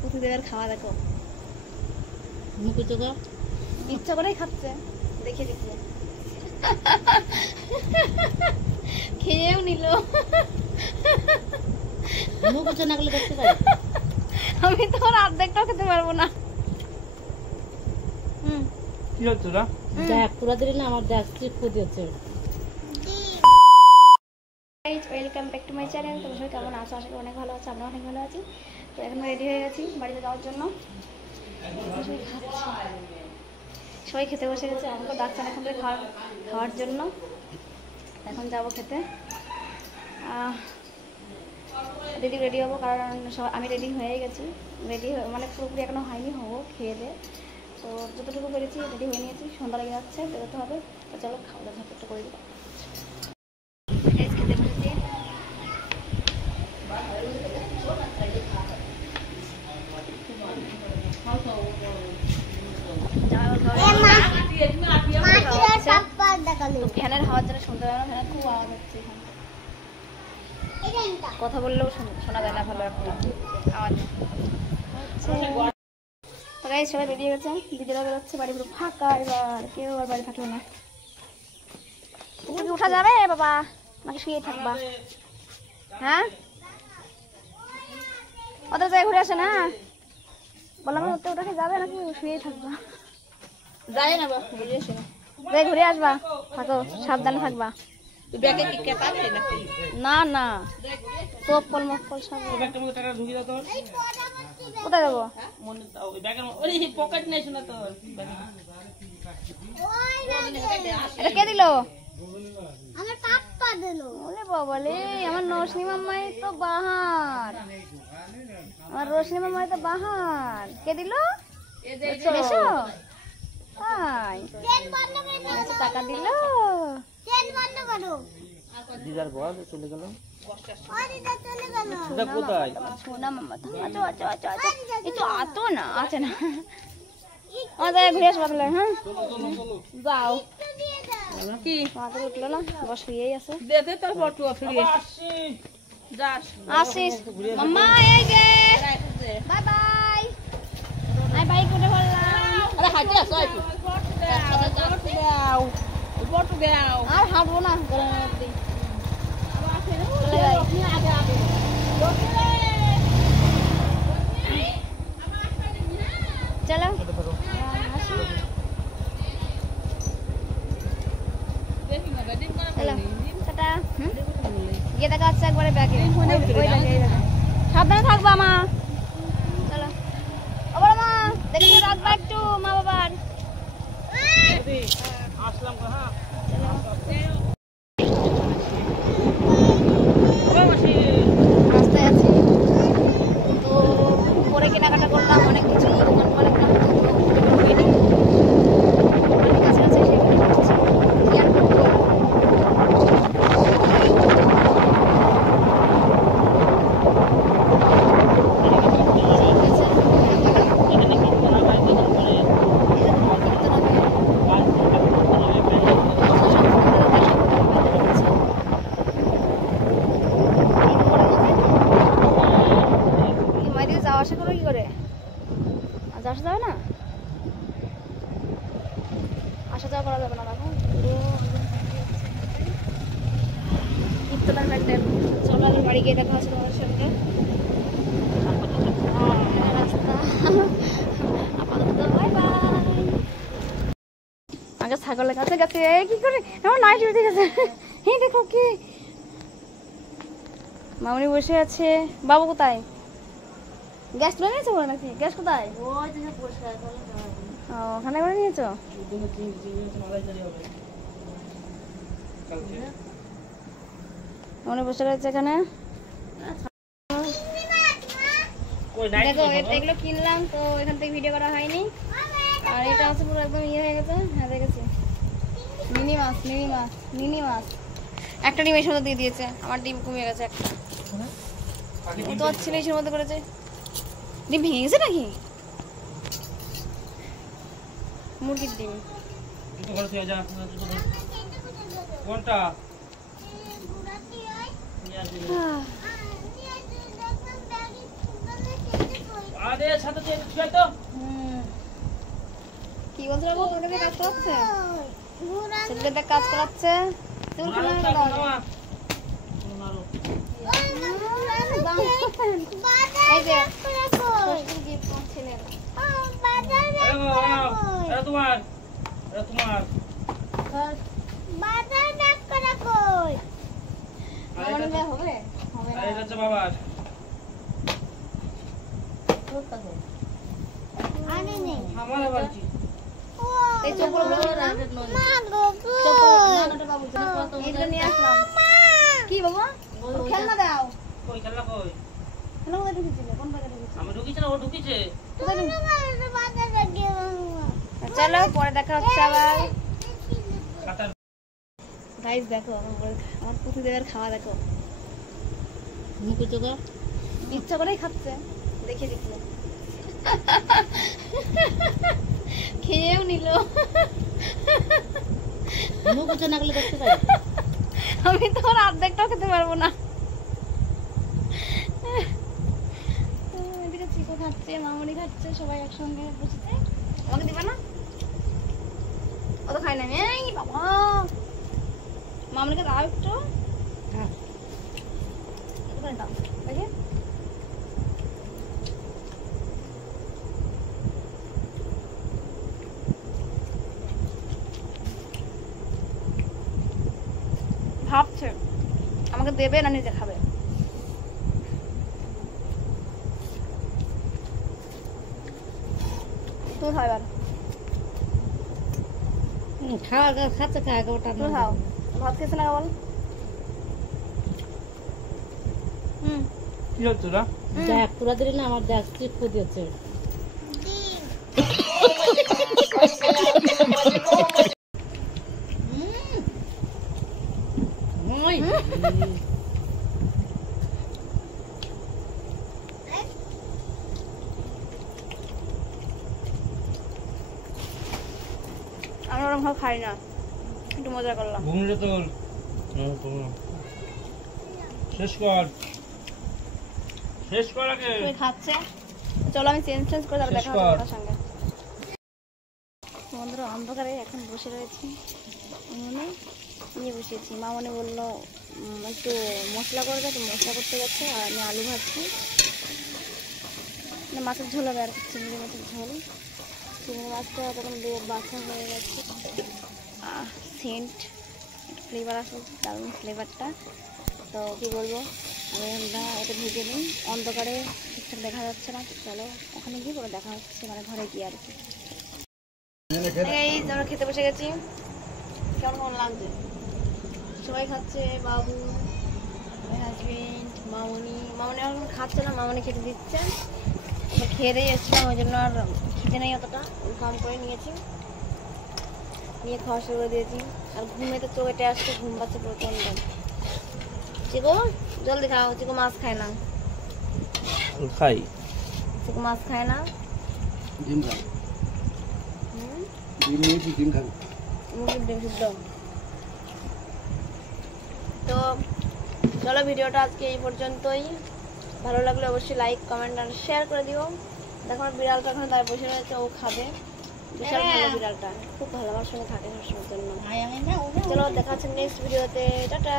পুঁথিদের খাওয়া দেখো মুখে চোখা ইচ্ছা করেই খাচ্ছে দেখে দেখে খেয়েও নিল মুখ উঁচু না করলে দেখতে পাই আমি তো আর অর্ধেকটাও খেতে পারবো না কি হচ্ছে না দেখ তোরা দিলে না আমার দেখ কি ক্ষতি হচ্ছে welcome back to my channel. তোমার সবাই কেমন আছো? আশা করি অনেক ভালো আছো, আমরা অনেক ভালো আছি। তো এখন রেডি হয়ে গেছি বাড়িতে যাওয়ার জন্য। সবাই খেতে বসে গেছে, আমাকে ডাকছেন এখন থেকে খাওয়ার জন্য। এখন যাবো খেতে। রেডি হবো, কারণ আমি রেডি হয়ে গেছি। মানে পুরোপুরি এখনো হয়নি, হবো খেয়ে দিয়ে। তো যতটুকু পেরেছি রেডি হয়ে নিয়েছি, সন্ধ্যা লেগে যাচ্ছে, বেরোতে হবে। তো চলো খাওয়া দাওয়া ঝটপট করে দিই। খেতে বসেছি। ফ্যানের হাওয়ার জন্য শুনতে পাবে না, ফ্যানের খুব আওয়াজ হচ্ছে। কথা বললেও শোনা যায় না ভালো একটা আওয়াজ। তো গাইস সবাই রেডি হয়ে গেছে, দিদিরা বেরোচ্ছে, বাড়ি পুরো ফাঁকা। এবার কেউ আর বাড়ি থাকলো না। তুমি উঠা যাবে বাবা নাকি শুয়ে থাকবা? হ্যাঁ ওদের জায়গায় ঘুরে আসে না, বললাম ওটা যাবে নাকি শুয়ে থাকবা? যায় না ঘুরে আসে যাই ঘুরে আসবা, থাকো সাবধানে থাকবা। ব্যাগে কি কেতা আছে নাকি? না না চপ্পল মক্কল সব। ব্যাগটার মধ্যে টাকা ঢুকিয়ে দাও তো। কোথায় যাবো? মনে দাও ওই ব্যাগের ওই পকেট নেই শোনা তো। এটা কে দিল? আমার পাপ্পা দিলো। ওরে বাবা রে, আমার রোশনি মাম্মাই তো বাহার, আমার রোশনি মাম্মাই তো বাহার। কে দিল? এসো তাই ট্রেন বন্ধ করে দাও। টাকা দিল। ট্রেন বন্ধ করো। দিদার বল চলে গেল। ও দিদা চলে গেল। সেটা কোথায়? সোনা মাম্মা তো একটু আতো না আছে না। আমাদের ঘুরে আসবো তাহলে। হ্যাঁ যাও। দিয়ে দাও। কি মাথা উঠলো না, বস শুয়েই আছে। দেতে তোর ফটো ফিরিয়ে যাস আসিস মাম্মা, এই যে বাই বাই। আই বাইক উঠে পড়লাম। আরে হাঁটে আসো একটু ফটো দাও আর হাঁটবো না গরমের মধ্যে। চলে যাই। চলো চলো টাটা। গিয়ে দেখা হচ্ছে একবারে ব্যাগে। সাবধানে থাকবা মা। চলো আবার মা দেখে রাখবা একটু মা বাবার। আসলাম হ্যাঁ। রাস্তায় আছি তো, পরে কেনাকাটা করলাম অনেক কিছু। দোকান পরে আশা করো কি করে? আজ আসা যাবে না, আসা যাওয়া করা যাবে না। দেখো ইফতার টাইম। চলো আগে বাড়ি গিয়ে দেখা হচ্ছে তোমাদের সঙ্গে। রাস্তা আপাতত বাই বাই। আগে ছাগলের কাছে গেছে, কি করে আমার নাইট উঠে গেছে। এই দেখো কি মামনি বসে আছে। বাবু কোথায়? গ্যাস তুলে নিয়েছো বলে নাকি? গ্যাস কোথায়? ও ওখানে করে নিয়েছো? মনে বসে রয়েছে এখানে। দেখো এগুলো কিনলাম তো, এখান থেকে ভিডিও করা হয়নি। আর এটা আছে পুরো একদম ইয়ে হয়ে গেছে। হ্যাঁ দেখেছি, মিনি মাছ। একটা ডিম এর সাথে দিয়ে দিয়েছে, আমার ডিম কমে গেছে একটা। তো ছেলে এসের মধ্যে করেছে। ডিম ভেঙে গেছে নাকি? মুরগির ডিম। কোনটা? আরে দে ছাতা দিয়ে ছুঁয়ে তো কি বলছো বাবু, তোর কাছে কাজ করাচ্ছে? ঘুরা ছেলেটা কাজ করাচ্ছে, চুল খুলে মারো, দাও। মারো। মারো। এই যে করে কই ষষ্ঠীর gift আমার ছেলের। বাজার এই গো, নাও। এটা তোমার বাজার ব্যাগ করে কই আর আমার এটা নিলে হবে? হবে আর না। এটা হচ্ছে বাবার আনে নেই আমার আবার কি এই চপ্পলগুলো না, মা গো চপ্পল এইগুলো নিয়ে আসলাম। কি বাবা? খেলনা দাও। কই খেলা কই খেলনা কোথায় ঢুকেছিলে? কোন জায়গায় ঢুকেছিলে? আমি ঢুকিছে না ও ঢুকিছে কোথায় ঢুকেছিলে? বাজার গিয়ে চলো পরে দেখা হচ্ছে আবার। কাটার গাইস দেখো আমার পুঁথিদেবের খাওয়া দেখো, মুখে চোখে ইচ্ছা করেই খাচ্ছে, দেখে দেখলো খেয়েও নিল। মুখ উঁচু না করলে দেখতে পাই। আমি তো আর অর্ধেকটাও খেতে পারবো না। এদিকে চিকু খাচ্ছে, মামনি খাচ্ছে, সবাই একসঙ্গে বসেছে। আমাকে দিবা না? অত খাই না। এই বাবা, মামনিকে দাও একটু। একটুখানি দাও, দেখি। ভাবছে আমাকে দেবে না নিজে খাবে। তুই খাও এবার, খাওয়া খাচ্ছে খাওয়া ওটা তুই খাও। ভাত খেয়েছে না বল? হুম কি হচ্ছে না দেখ তোরা দিলি না আমার দেখ ঠিক ক্ষতি হচ্ছে। আমি ওরকম ভাবে খাই না, একটু মজা করলাম। ঘুমরে তোল শেষ কর আগে তুই খাচ্ছে, চলো আমি চেঞ্জ করে তারপর শেষ দেখা হবে কর। ওটার সঙ্গে। বন্ধুরা অন্ধকারে এখন বসে রয়েছি, উনুনে নিয়ে বসিয়েছি। মা মনে বললো একটু মশলা করবে, তো মশলা করতে গেছে। আর আমি আলু ভাজছি, মানে মাছের ঝোল হবে আর কি, চিংড়ি মাছের ঝোল। চিংড়ি মাছটা তখন বাছা হয়ে গেছে, সেন্ট ফ্লেভার আসে, দারুণ ফ্লেভারটা। তো কী বলবো, আমি এটা ভেজে নিই। অন্ধকারে ঠিকঠাক দেখা যাচ্ছে না, চলো ওখানে গিয়ে পরে দেখা হচ্ছে, মানে ঘরে গিয়ে আর কি। এই আমরা খেতে বসে গেছি। কেমন লাগছে? সবাই খাচ্ছে, বাবু, হাজবেন্ড, মামনি এখন খাচ্ছে না, মামনি খেতে দিচ্ছে। খেয়ে দিয়ে এসেছিলাম, ওই জন্য আর খেতে নেই অতটা, কম করে নিয়েছি, নিয়ে খাওয়া শুরু করে দিয়েছি। আর ঘুমে তো চোখ এটে আসছে, ঘুম পাচ্ছে প্রচন্ড। চিকু জলদি খাও, চিকু মাছ খায় না, খাই চিকু মাছ খায় না। ডিম খাই ডিম খাই মুরগির ডিম সিদ্ধ। তো চলো ভিডিওটা আজকে এই পর্যন্তই। ভালো লাগলে অবশ্যই লাইক, কমেন্ট আর শেয়ার করে দিও। দেখো আমার বিড়ালটা ওখানে দাঁড়িয়ে বসে রয়েছে, ও খাবে। বিশাল ভালো বিড়ালটা, খুব ভালো, আমার সঙ্গে থাকে সবসময়ের জন্য। চলো দেখা হচ্ছে নেক্সট ভিডিওতে, টাটা।